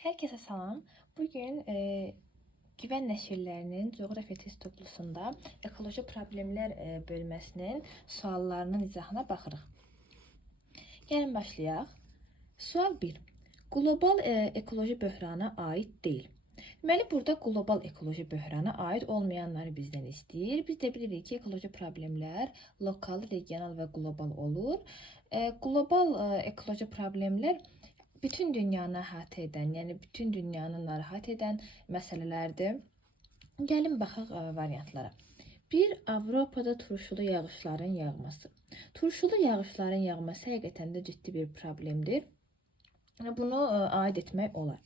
Herkese salam. Bugün Güvən Nəşrlərinin coğrafiya test toplusunda ekoloji problemlər bölməsinin suallarının izahına baxırıq. Gəlin başlayaq. Sual 1. Qlobal ekoloji böhrana aid deyil. Deməli, burada qlobal ekoloji böhrana aid olmayanları bizdən istəyir. Biz də bilirik ki, ekoloji problemlər lokal, regional və qlobal olur. Qlobal ekoloji problemlər bütün dünyanı əhatə edən, yəni bütün dünyanı narahat edən məsələlərdir. Gəlin baxaq variantlara. 1. Avropada turşulu yağışların yağması. Turşulu yağışların yağması həqiqətən də ciddi bir problemdir. Bunu aid etmək olar.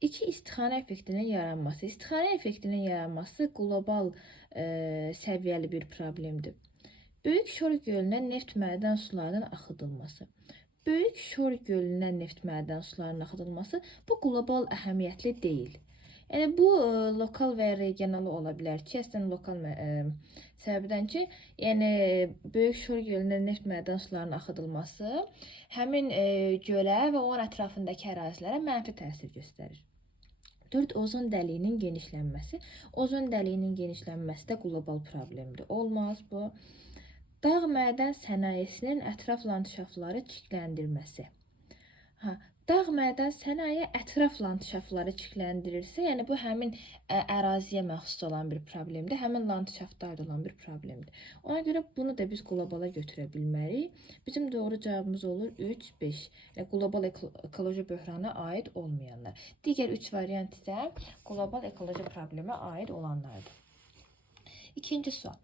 2. İstixana effektinin yaranması. İstixana effektinin yaranması qlobal səviyyəli bir problemdir. Böyük Şor gölündən neft mədən sularının axıdılması. Böyük Şor gölündən neft mədən sularının axıdılması bu qlobal əhəmiyyətli deyil. Yəni bu lokal və ya regional ola bilər ki, əslən lokal səbəbdən ki, yəni Böyük Şor gölündən neft mədən sularının axıdılması həmin gölə və onun ətrafındakı ərazilərə mənfi təsir göstərir. 4. Ozon dəliyinin genişlənməsi. Ozon dəliyinin genişlənməsi də qlobal problemdir. Olmaz bu. Dağ mədən sənayesinin ətraf landşafları çirkləndirməsi. Dağ mədən sənaye ətraf landşafları çirkləndirirsə, yəni bu həmin əraziyə məxsus olan bir problemdir, həmin landşaftlarda olan bir problemdir. Ona görə bunu da biz qlobala götürə bilmərik. Bizim doğru cavabımız olur 3, 5. Yəni qlobal ekoloji böhrana aid olmayanlar. Digər 3 variant isə qlobal ekoloji problemə aid olanlardır. İkinci sual.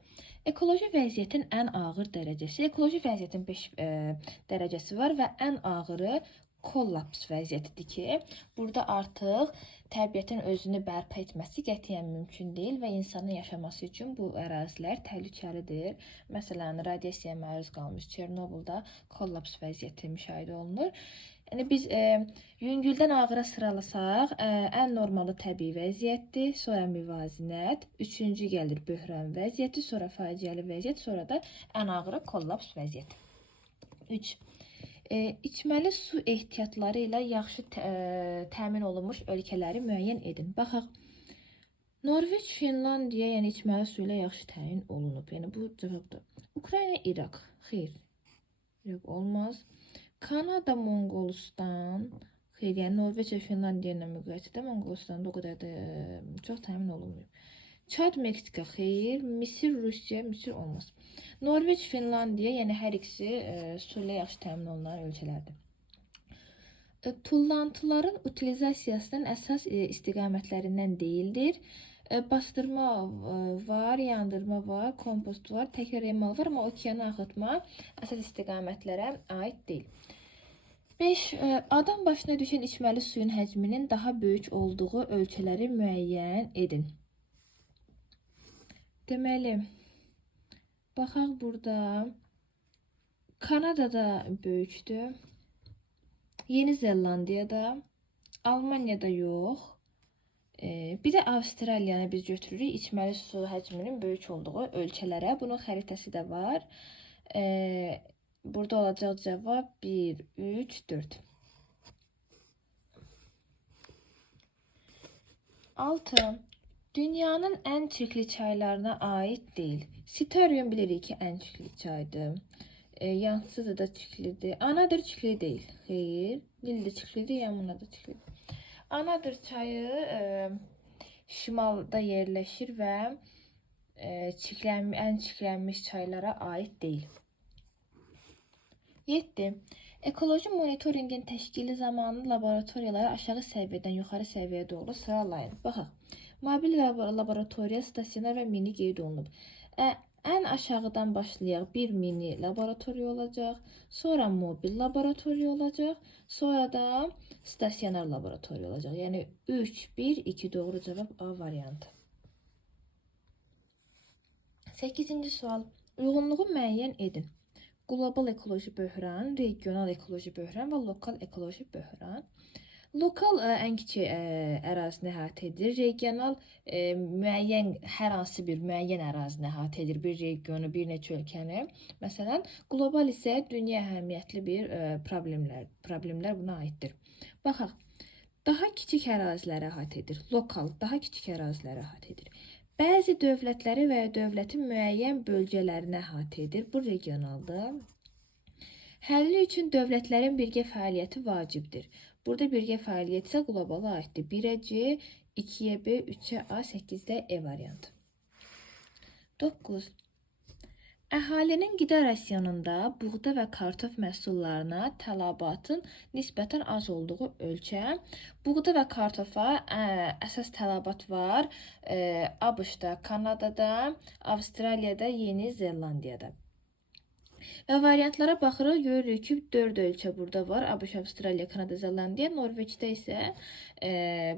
Ekoloji vəziyyətin ən ağır dərəcəsi. Ekoloji vəziyyətin 5 dərəcəsi var və ən ağırı kollaps vəziyyətidir ki, burada artıq təbiətin özünü bərpa etməsi qətiyyən mümkün deyil və insanın yaşaması üçün bu ərazilər təhlükəlidir. Məsələn, radiasiyaya məruz qalmış Çernobılda kollaps vəziyyəti müşahidə olunur. Yəni biz yüngüldən ağıra sıralasaq, ən normalı təbii vəziyyətdir, sonra müvazinət, üçüncü gəlir böhran vəziyyəti, sonra faciəli vəziyyət, sonra da ən ağırı kollaps vəziyyəti. 3. İçməli su ehtiyatları ilə yaxşı təmin olunmuş ölkələri müəyyən edin. Baxaq, Norveç, Finlandiya, yəni içməli su ilə yaxşı təmin olunub. Yəni bu cavabdır. Ukrayna, İraq. Xeyr. İraq olmaz. Kanada, Monqolistan. Xeyr, yəni Norveç və Finlandiya ilə müqayisədə Monqolistanda o qədər də çox təmin olunmuyor. Çad, Meksika, xeyr. Misir, Rusiya, Misir olmaz. Norveç, Finlandiya, yəni hər ikisi su ilə yaxşı təmin olunan ölkələrdir. Tullantıların utilizasiyasının əsas istiqamətlərindən deyildir. Bastırma var, yandırma var, kompost var, təkrar emal var, amma okeana axıtma əsas istiqamətlərə aid deyil. 5. Adam başına düşən içməli suyun həcminin daha böyük olduğu ölkələri müəyyən edin. Deməli, baxaq burada. Kanadada böyükdür. Yeni Zelandiyada, Almaniyada yox. Bir də Avstraliyanı biz götürürük içməli su həcminin böyük olduğu ölkələrə. Bunun xəritəsi də var. Burada olacaq cavab 1, 3, 4. 6. Dünyanın ən çirkli çaylarına aid deyil. Sitarium bilirik ki, ən çirkli çaydır. Yansızı da çirklidir. Anadır çirkli deyil. Xeyr. Nil də çirklidir, Yamuna da çirklidir. Anadır çayı şimalda yerləşir və ən çirklənmiş çaylara aid deyil. 7. Ekoloji monitoringin təşkili zamanı laboratoriyaları aşağı səviyyədən yuxarı səviyyəyə doğru sıralayın. Baxaq. Mobil laboratoriya, stasionar və mini qeyd olunub. Ən aşağıdan başlayaq. Bir mini laboratoriya olacaq, sonra mobil laboratoriya olacaq, sonra da stasionar laboratoriya olacaq. Yəni 3, 1, 2 doğru cavab A variantı. 8. sual. Uyğunluğu müəyyən edin. Qlobal ekoloji böhran, regional ekoloji böhran və lokal ekoloji böhran. Lokal ən kiçik ərazini əhatə edir. Regional müəyyən hər hansı bir müəyyən ərazini əhatə edir. Bir regionu, bir neçə ölkəni. Məsələn, qlobal isə dünya əhəmiyyətli bir problemlər buna aiddir. Baxaq. daha kiçik əraziləri əhatə edir. Lokal, daha kiçik əraziləri əhatə edir. Bəzi dövlətləri və ya dövlətin müəyyən bölgələrini əhatə edir. Bu regionaldır. Həlli üçün dövlətlərin birgə fəaliyyəti vacibdir. Burada birgə fəaliyyət isə qlobala aiddir. 1-ə C, 2-yə B, 3-ə A, 8-də E variantı. 9. Əhalinin qida rasionunda buğda və kartof məhsullarına tələbatın nisbətən az olduğu ölkə. Buğda və kartofa əsas tələbat var ABŞ-da, Kanadada, Avstraliyada, Yeni Zelandiyada. Və variantlara baxırıq, görürük ki, 4 ölkə burada var. ABŞ, Avstraliya, Kanada, Zelandiya. Norveçdə isə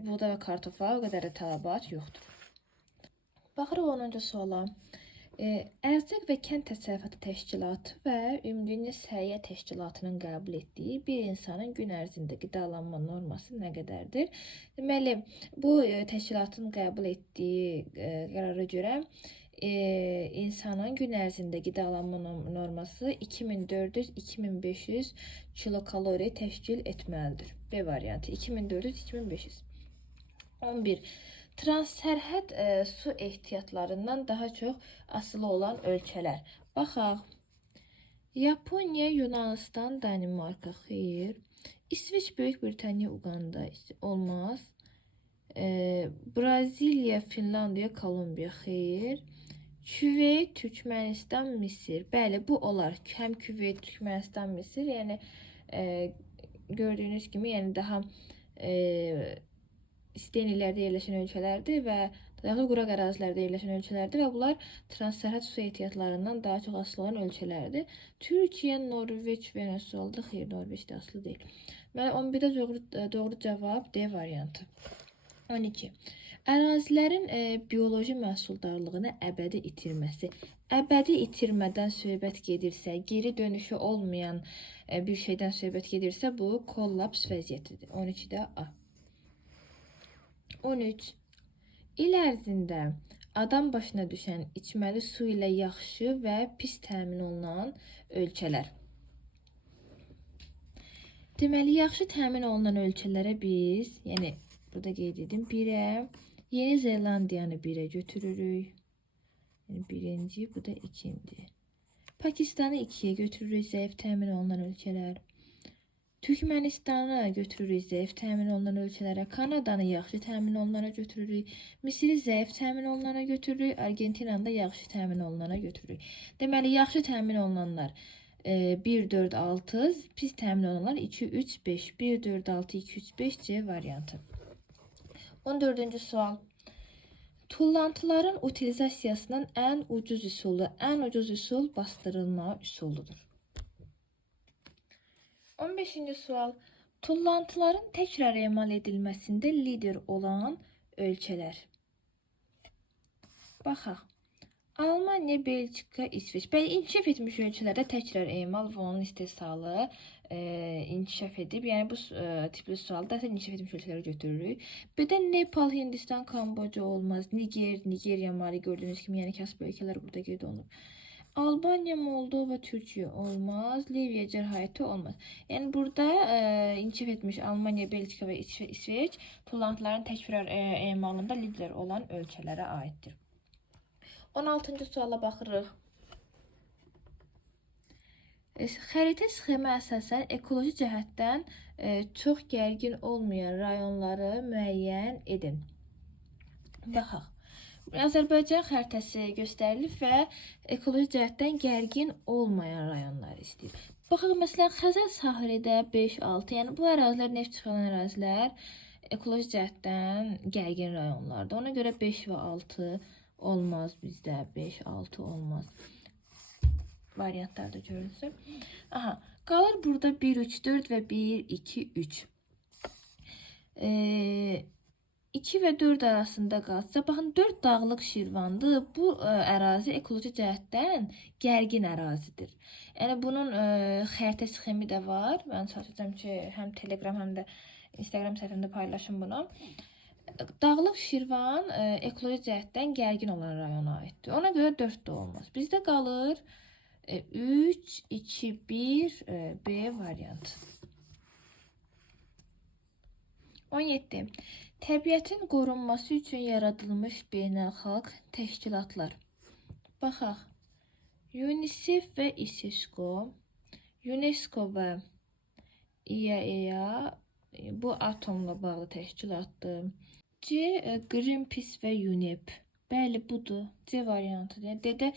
buğda və kartofa o qədər də tələbat yoxdur. Baxırıq 10-cu suala. Ərzaq və Kənd Təsərrüfatı Təşkilatı və Ümumdünya Səhiyyə Təşkilatının qəbul etdiyi bir insanın gün ərzində qidalanma norması nə qədərdir? Deməli, bu təşkilatın qəbul etdiyi qərara görə insanın gün ərzində qidalanma norması 2400-2500 kilokalori təşkil etməlidir. B variantı 2400-2500. 11. Transsərhəd su ehtiyatlarından daha çox asılı olan ölkələr. Baxaq. Yaponiya, Yunanistan, Danimarka, xeyr. İsveç, Böyük Britaniya, Uganda olmaz. Braziliya, Finlandiya, Kolumbiya, xeyr. Küveyt, Türkmənistan, Misir. Bəli, bu olar. Həm Küveyt, Türkmənistan, Misir. Yəni gördüyünüz kimi, yəni daha isteyen illərdə yerləşən ölkələrdir və yaxud quraq ərazilərdə yerləşən ölkələrdir və bunlar transsərhəd su ehtiyatlarından daha çox asılı olan ölkələrdir. Türkiyə, Norveç, Venezuela, xeyr, Norveç də asılı deyil. Və 11-də doğru cavab D variantı. 12. Ərazilərin bioloji məhsuldarlığını əbədi itirməsi. Əbədi itirmədən söhbət gedirsə, geri dönüşü olmayan bir şeydən söhbət gedirsə, bu kollaps vəziyyətidir. 12-də A. 13. İl ərzində adam başına düşən içməli su ilə yaxşı və pis təmin olunan ölkələr. Deməli, yaxşı təmin olunan ölkələrə biz, yəni burada qeyd edim, 1-ə, Yeni Zelandiyanı 1-ə götürürük. Yəni birinci, bu da ikinci. Pakistanı 2-yə götürürük, zəif təmin olunan ölkələr. Türkmenistanı götürürük, zəif təmin olunan ölkələrə. Kanadanı yaxşı təmin olunana götürürük. Misiri zəif təmin olunana götürürük. Argentinanı da yaxşı təmin olunana götürürük. Deməli, yaxşı təmin olunanlar 1, 4, 6, pis təmin olunanlar 2, 3, 5. 1, 4, 6, 2, 3, 5 C variantı. 14-cü sual. Tullantıların utilizasiyasının ən ucuz üsul bastırılma üsuludur. 15-ci sual. Tullantıların təkrar emal edilməsində lider olan ölkələr. Baxaq. Almaniya, Belçika, İsveç. İnkişaf etmiş ölkələrdə təkrar emal və onun istehsalı inkişaf edib. Yəni bu tipli sualda inkişaf etmiş ölkələrə götürürük. Bir də Nepal, Hindistan, Kamboca olmaz. Nigeriya, Mali gördüyünüz kimi, yəni kasıb ölkələr burada qeyd olunur. Albaniya, Moldova, Türkiyə olmaz. Liviya, Cərhayəti olmaz. Yəni burada inkişaf etmiş Almaniya, Belçika və İsveç tullantıların təkrar emalında lider olan ölkələrə aiddir. 16-cı suala baxırıq. Xəritə sxemə əsasən ekoloji cəhətdən çox gərgin olmayan rayonları müəyyən edin. Baxaq. Azərbaycan xəritəsi göstərilib və ekoloji cəhətdən gərgin olmayan rayonlar istəyir. Baxaq, məsələn, Xəzər sahili də 5-6, yəni bu ərazilər, neft çıxaran ərazilər ekoloji cəhətdən gərgin rayonlardır. Ona görə 5 və 6 olmaz bizdə, 5-6 olmaz. Variantlarda görülsün. Aha, qalır burada 1-3-4 və 1-2-3. 2 və 4 arasında qalsa, baxın 4 dağlıq Şirvandır. Bu ərazi ekoloji cəhətdən gərgin ərazidir. Yəni bunun xəritə sxemi də var. Mən çalışacağım ki, həm Telegram, həm də Instagram səhifəmdə paylaşım bunu. Dağlıq Şirvan ekoloji cəhətdən gərgin olan rayona aiddir. Ona görə 4 də olmaz. Bizdə qalır 3, 2, 1 B variantı. 17. Təbiətin qorunması üçün yaradılmış beynəlxalq təşkilatlar. Baxaq. UNICEF və ISISCO, UNESCO və IAEA bu atomla bağlı təşkilatdır. C. Greenpeace və UNEP. Bəli, budur. C variantıdır. Yəni D-də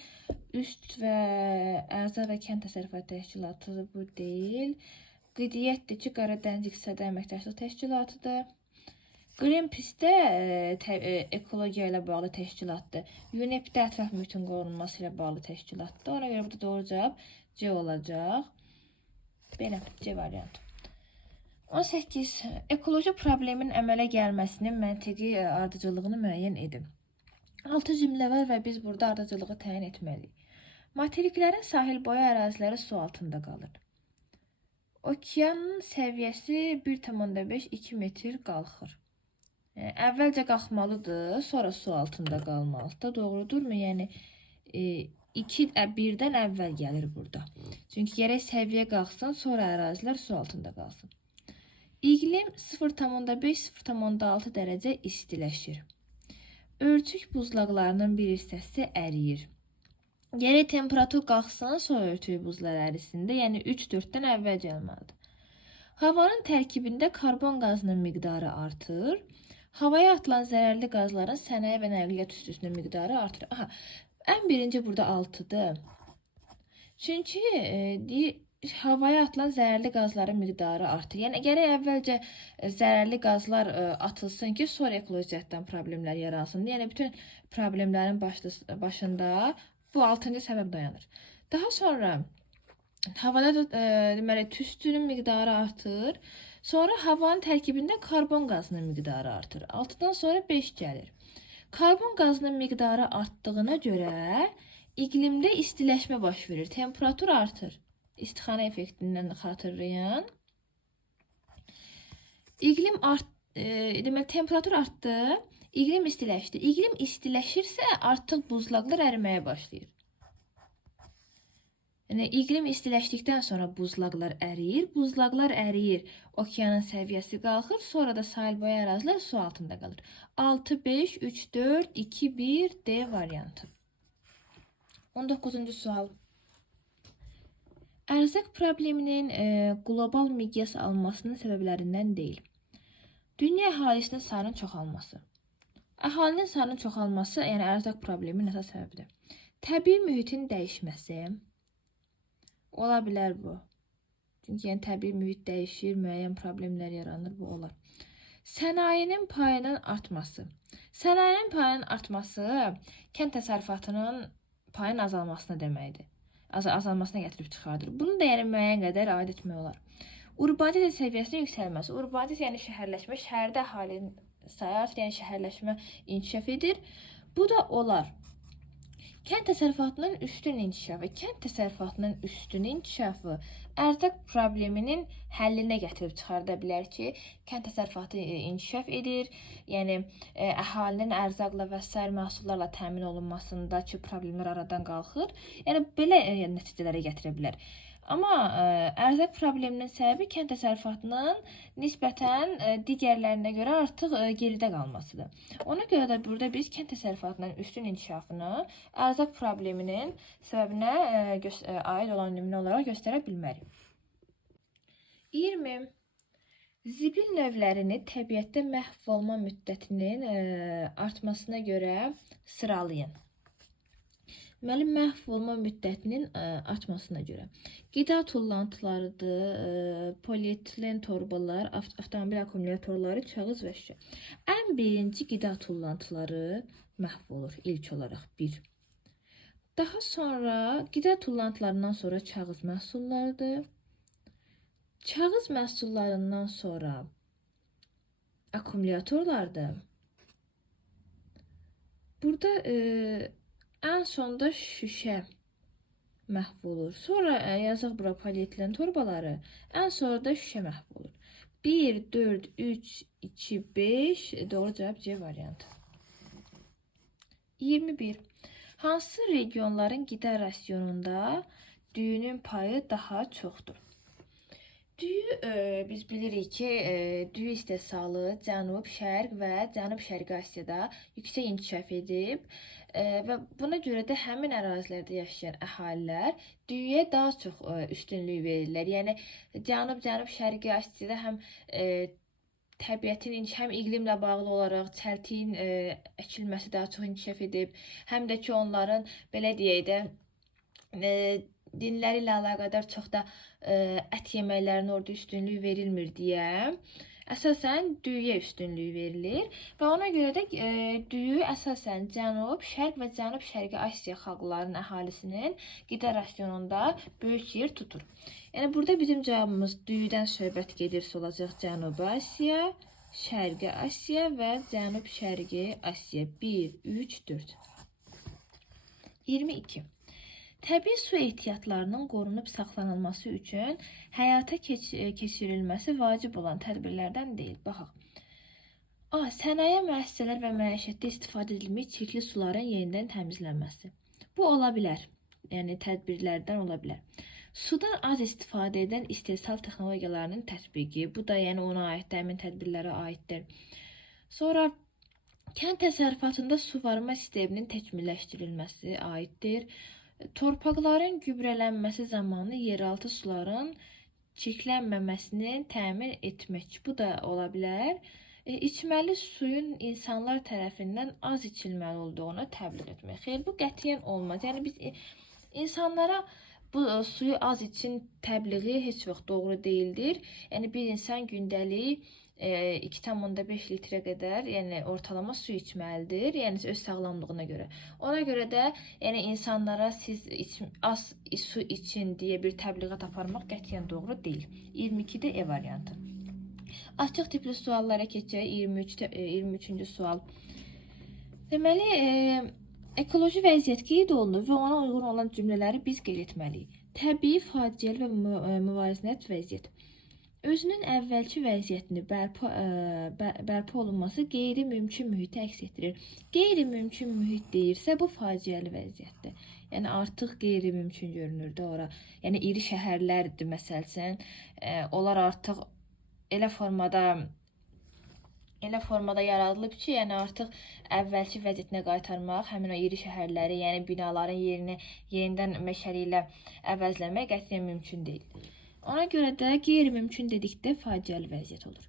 üst və ərzaq və kənd təsərrüfatı təşkilatıdır. Bu deyil. Qeydiyyatdır ki, Qaradəniz İqtisadi Əməkdaşlıq Təşkilatıdır. Greenpeace də ekologiya ilə bağlı təşkilatdır. UNEP də ətraf mühitin qorunması ilə bağlı təşkilatdır. Ona görə burada doğru cavab C olacaq. Belə, C variantı. 18. Ekoloji problemin əmələ gəlməsinin məntiqi ardıcıllığını müəyyən edin. 6 cümlə var və biz burada ardıcılığı təyin etməliyik. Materiklərin sahil boyu əraziləri su altında qalır. Okeanın səviyyəsi 1,5-2 metr qalxır. Əvvəlcə qalxmalıdır, sonra su altında qalmalıdır. Doğrudurmu? Yəni 1-dən əvvəl gəlir burada. Çünki gərək səviyyə qalxsın, sonra ərazilər su altında qalsın. İqlim 0,5-0,6 dərəcə istiləşir. Örtük buzlaqlarının bir hissəsi əriyir. Gərək temperatur qalxsın, sonra örtük buzlar ərisin də, yəni 3-4-dən əvvəl gəlməlidir. Havanın tərkibində karbon qazının miqdarı artır. Havaya atılan zərərli qazların sənaye və nəqliyyat üstüsünün miqdarı artır. Aha, ən birinci burada 6-dır. Çünki havaya atılan zərərli qazların miqdarı artır. Yəni gərək əvvəlcə zərərli qazlar atılsın ki, sonra ekoloji cəhətdən problemlər yaransın. Yəni bütün problemlərin başında bu 6-cı səbəb dayanır. Daha sonra havada deməli tüstünün miqdarı artır. Sonra havanın tərkibində karbon qazının miqdarı artır. 6-dan sonra 5 gəlir. Karbon qazının miqdarı artdığına görə iqlimdə istiləşmə baş verir. Temperatur artır. İstixana effektindən xatırlayın. Deməli temperatur artdı, iqlim istiləşdi. İqlim istiləşirsə artıq buzlaqlar əriməyə başlayır. Yəni iqlim istiləşdikdən sonra buzlaqlar əriyir. Buzlaqlar əriyir, okeanın səviyyəsi qalxır, sonra da sahil boyu ərazilər su altında qalır. 6, 5, 3, 4, 2, 1 D variantı. 19-cu sual. Ərzaq probleminin qlobal miqyas almasının səbəblərindən deyil. Dünya əhalisinin sayının çoxalması. Əhalinin sayının çoxalması, yəni ərzaq probleminin əsas səbəbidir. Təbii mühitin dəyişməsi. Ola bilər bu. Çünki yəni təbii mühit dəyişir, müəyyən problemlər yaranır, bu olar. Sənayenin payının artması. Sənayenin payının artması kənd təsərrüfatının payının azalmasına deməkdir. Azalmasına gətirib çıxardır. Bunu da yəni müəyyən qədər aid etmək olar. Urbanizm səviyyəsinin yüksəlməsi. Urbanizm yəni şəhərləşmə, şəhərdə əhalinin sayı artır, yəni şəhərləşmə inkişaf edir. Bu da olar. Kənd təsərrüfatının üstün inkişafı. Kənd təsərrüfatının üstün inkişafı ərzaq probleminin həllinə gətirib çıxarda bilər ki, kənd təsərrüfatı inkişaf edir. Yəni əhalinin ərzaqla və sair məhsullarla təmin olunmasındakı problemlər aradan qalxır. Yəni belə nəticələrə gətirə bilər. Amma ərzaq probleminin səbəbi kənd təsərrüfatının nisbətən digərlərinə görə artıq geridə qalmasıdır. Ona görə də burada biz kənd təsərrüfatının üstün inkişafını ərzaq probleminin səbəbinə aid olan nümunə olaraq göstərə bilmərik. 20. Zibil növlərini təbiətdə məhv olma müddətinin artmasına görə sıralayın. Deməli, məhv olma müddətinin artmasına görə. Qida tullantılarıdır, polietilen torbalar, avtomobil akkumulyatorları, kağız və şüşə. Ən birinci qida tullantıları məhv olur ilk olaraq 1. Daha sonra qida tullantılarından sonra kağız məhsullarıdır. Kağız məhsullarından sonra akkumulyatorlardır. Burada ən sonda şüşə məhv olur. Sonra yazıq bura polietilen torbaları, ən sonra da şüşə məhv olur. 1, 4, 3, 2, 5 doğru cavab C variantı. 21. Hansı regionların qida rasionunda düyünün payı daha çoxdur? Düyü biz bilirik ki, düyü istehsalı Cənub, Şərq və Cənub-Şərqi Asiyada yüksək inkişaf edib və buna görə də həmin ərazilərdə yaşayan əhalilər düyüyə daha çox üstünlük verirlər. Yəni Cənub-Şərqi Asiyada həm təbiətin həm iqlimlə bağlı olaraq çəltiyin əkilməsi daha çox inkişaf edib, həm də ki onların belə deyək də dinləri ilə əlaqədar çox da ət yeməklərinə orada üstünlük verilmir deyə əsasən düyüyə üstünlük verilir və ona görə də düyü əsasən Cənub, Şərq və Cənub-Şərqi Asiya xalqlarının əhalisinin qida rasionunda böyük yer tutur. Yəni burada bizim cavabımız düyüdən söhbət gedirsə olacaq Cənubi Asiya, Şərqi Asiya və Cənub-Şərqi Asiya. 1, 3, 4. 22. Təbii su ehtiyatlarının qorunub saxlanılması üçün həyata keçirilməsi vacib olan tədbirlərdən deyil. Baxaq. A. Sənaye müəssisələr və məişətdə istifadə edilmiş çirkli suların yenidən təmizlənməsi. Bu ola bilər. Yəni tədbirlərdən ola bilər. Sudan az istifadə edən istehsal texnologiyalarının tətbiqi. Bu da yəni ona aid, həmin tədbirlərə aiddir. Sonra kənd təsərrüfatında suvarma sisteminin təkmilləşdirilməsi aiddir. Torpaqların gübrələnməsi zamanı yeraltı suların çirklənməməsini təmin etmək. Bu da ola bilər. İçməli suyun insanlar tərəfindən az içilməli olduğunu təbliğ etmək. Xeyr, bu qətiyyən olmaz. Yəni biz insanlara bu suyu az için təbliği heç vaxt doğru değildir. Yəni bir insan gündəlik 2,5 litrə qədər, yəni ortalama su içməlidir. Yəni öz sağlamlığına görə. Ona görə də yəni insanlara siz az su için deyə bir təbliğat aparmaq qətiyyən doğru deyil. 22-də E variantı. Açıq tipli suallara keçək. 23-cü sual. Deməli, ekoloji vəziyyət qeyd olunur və ona uyğun olan cümlələri biz qeyd etməliyik. Təbii, faciəli və müvazinət vəziyyət. Özünün əvvəlki vəziyyətini bərpa olunması qeyri-mümkün mühiti əks etdirir. Qeyri-mümkün mühit deyirsə, bu faciəli vəziyyətdir. Yəni artıq qeyri-mümkün görünür də ora. Yəni iri şəhərlərdir məsələn. Onlar artıq elə formada yaradılıb ki, yəni artıq əvvəlki vəziyyətinə qaytarmaq, həmin o iri şəhərləri, yəni binaların yerini yenidən məşəli ilə əvəzləmək qətiyyən mümkün deyil. Ona görə də qeyri-mümkün dedikdə faciəli vəziyyət olur.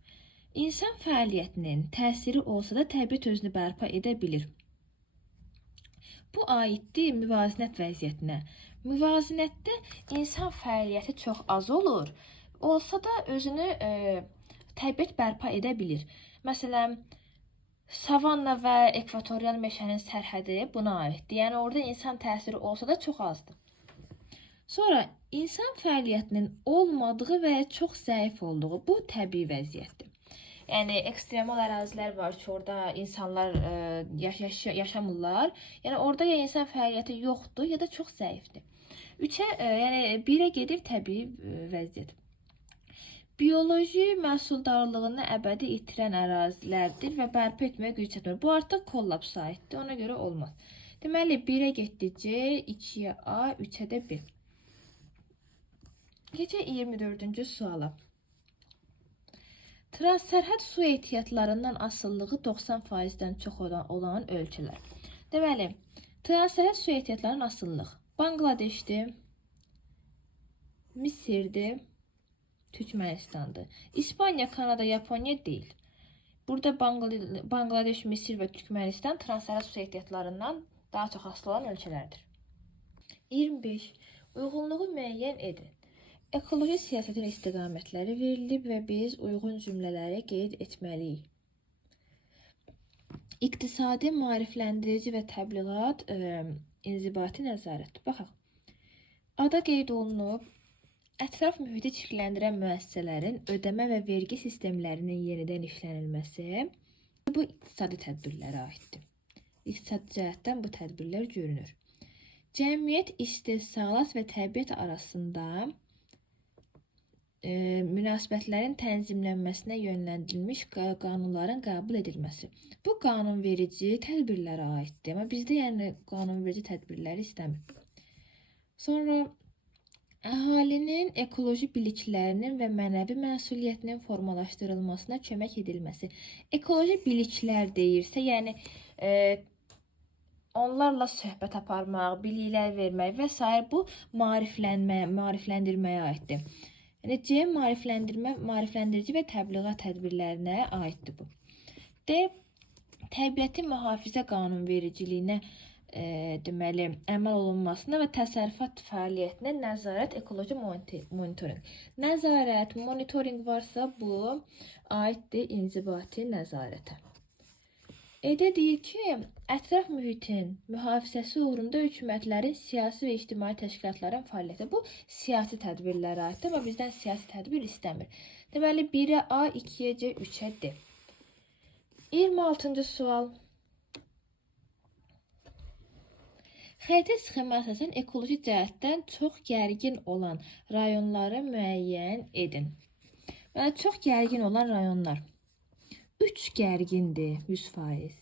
İnsan fəaliyyətinin təsiri olsa da təbiət özünü bərpa edə bilir. Bu aiddir müvazinət vəziyyətinə. Müvazinətdə insan fəaliyyəti çox az olur. Olsa da özünü təbiət bərpa edə bilir. Məsələn, savanna və ekvatorial meşənin sərhədi buna aiddir. Yəni orada insan təsiri olsa da çox azdır. Sonra insan fəaliyyətinin olmadığı və çox zəif olduğu bu təbii vəziyyətdir. Yəni ekstremal ərazilər var ki, orada insanlar yaşamırlar. Yəni orada ya insan fəaliyyəti yoxdur, ya da çox zəifdir. 3-ə, yəni 1-ə gedir təbii vəziyyət. Bioloji məhsuldarlığını əbədi itirən ərazilərdir və bərpa etməyə güc çatmır. Bu artıq kollapsa aiddir, ona görə olmaz. Deməli 1-ə getdi C, 2-yə A, 3-ə də B. Keçək 24-cü suala. Transsərhəd su ehtiyatlarından asılılığı 90%-dən çox olan ölkələr. Deməli, transsərhəd su ehtiyatlarının asıllıq Bangladeşdir, Misirdir, Türkmenistan'dır. İspanya, Kanada, Japonya değil. Burada Bangladeş, Misir ve Türkmenistan transsərhəd su ehtiyatlarından daha çox asılı olan ölkələrdir. 25. Uyğunluğu müəyyən edin. Ekoloji siyasətin istiqamətləri verilib və biz uyğun cümlələri qeyd etməliyik. İqtisadi, maarifləndirici və təbliğat, inzibati nəzarət. Baxaq. Ada qeyd olunub, ətraf mühiti çirkləndirən müəssisələrin ödəmə və vergi sistemlərinin yenidən işlənilməsi bu iqtisadi tədbirlərə aiddir. İqtisadi cəhətdən bu tədbirlər görünür. Cəmiyyət istehsalat və təbiət arasında münasibətlərin tənzimlənməsinə yönləndirilmiş qanunların qəbul edilməsi. Bu qanunverici tədbirlərə aiddir. Amma bizdə yəni qanunverici tədbirləri istəmir. Sonra Əhalinin ekoloji biliklərinin və mənəvi məsuliyyətinin formalaşdırılmasına kömək edilməsi. Ekoloji biliklər deyirsə, yəni onlarla söhbət aparmaq, biliklər vermək və s. bu maarifləndirməyə aiddir. Yəni C maarifləndirici və təbliğat tədbirlərinə aiddir bu. D. Təbiətin mühafizə qanunvericiliyinə deməli, əməl olunmasına və təsərrüfat fəaliyyətinə nəzarət, ekoloji monitorinq. Nəzarət, monitorinq varsa bu aiddir inzibati nəzarətə. Edə deyir ki, ətraf mühitin mühafizəsi uğrunda hökumətlərin, siyasi və ictimai təşkilatların fəaliyyəti. Bu siyasi tədbirlərə aiddir, amma bizdən siyasi tədbir istəmir. Deməli 1-ə A, 2-yə C, 3-ə D. 26-cı sual. Xəritə sxemə əsasən ekoloji cəhətdən çox gərgin olan rayonları müəyyən edin. Yəni, çox gərgin olan rayonlar. 3 gərgindir, 100%.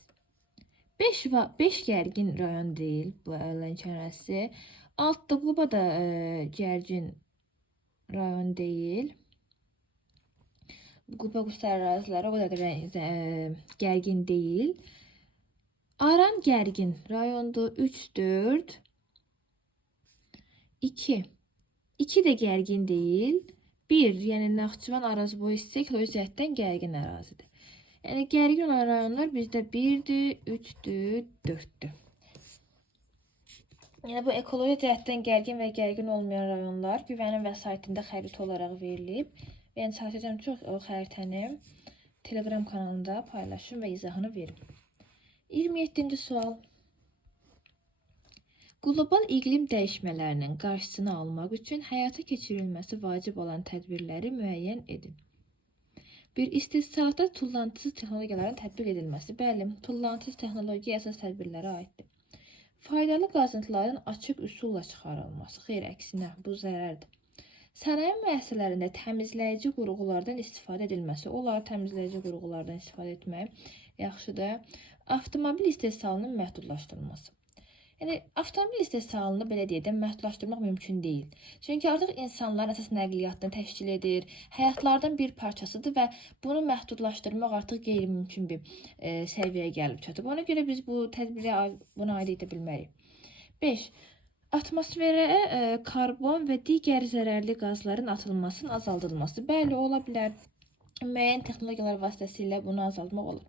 5 gərgin rayon deyil, bu Lənkəran ərazisi. Altda Quba da gərgin rayon deyil. Quba Qusar əraziləri o da gərgin deyil. Aran gərgin rayondur, 3, 4, 2. 2 də gərgin deyil. 1, yəni Naxçıvan Arazboy hissəsi ekoloji cəhətdən gərgin ərazidir. Yəni gərgin olan rayonlar bizdə 1-dir, 3-dür, 4-dür. Yəni bu ekoloji cəhətdən gərgin və gərgin olmayan rayonlar güvənin vəsaitində xəritə olaraq verilib. Yəni çalışacağım çox o xəritəni Telegram kanalında paylaşım və izahını verim. 27-ci sual. Qlobal iqlim dəyişmələrinin qarşısını almaq üçün həyata keçirilməsi vacib olan tədbirləri müəyyən edin. Bir istehsalatda tullantısız texnologiyaların tətbiq edilməsi. Bəli, tullantısız texnologiya əsas tədbirlərə aiddir. Faydalı qazıntıların açıq üsulla çıxarılması. Xeyr, əksinə, bu zərərdir. Sənaye müəssisələrində təmizləyici qurğulardan istifadə edilməsi. Onları təmizləyici qurğulardan istifadə etmək yaxşıdır. Avtomobil istehsalının məhdudlaşdırılması. Yəni, avtomobil istehsalını belə deyək də məhdudlaşdırmaq mümkün deyil. Çünki artıq insanların əsas nəqliyyatını təşkil edir, həyatlardan bir parçasıdır və bunu məhdudlaşdırmaq artıq qeyri-mümkün bir səviyyəyə gəlib çatıb. Ona görə biz bu tədbiri buna aid edə bilmərik. 5. Atmosferə karbon və digər zərərli qazların atılmasının azaldılması. Bəli, ola bilər. Müəyyən texnologiyalar vasitəsilə bunu azaltmaq olur.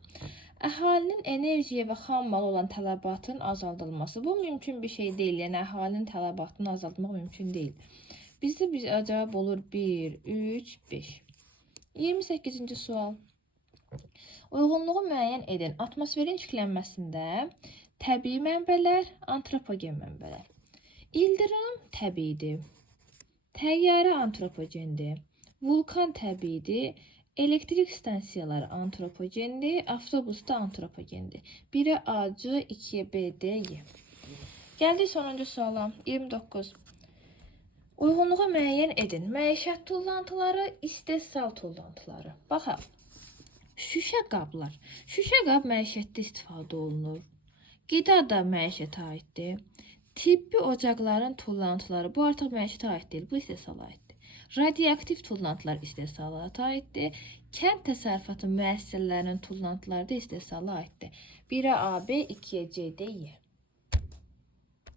Əhalinin enerjiyə və xam mal olan tələbatının azaldılması. Bu mümkün bir şey deyil. Yəni, əhalinin tələbatını azaltmaq mümkün deyil. Bizdə cavab olur 1, 3, 5. 28-ci sual. Uyğunluğu müəyyən edin. Atmosferin yüklənməsində təbii mənbələr, antropogen mənbələr. İldırım təbiidir. Təyyarə antropogendir. Vulkan təbiidir. Elektrik stansiyaları antropogendir, avtobus da antropogendir. 1-ə A, C, 2-yə B, D, Y. Gəldik sonuncu suala. 29. Uyğunluğu müəyyən edin. Məişət tullantıları, istehsal tullantıları. Baxaq. Şüşə qablar. Şüşə qab məişətdə istifadə olunur. Qida da məişətə aiddir. Tibbi ocaqların tullantıları. Bu artıq məişətə aid deyil, bu istehsala aiddir. Radioaktiv tullantılar istehsalata aiddir. Kənd təsərrüfatı müəssisələrinin tullantıları da istehsala aiddir. 1-ə A, B, 2-yə C, D, Y.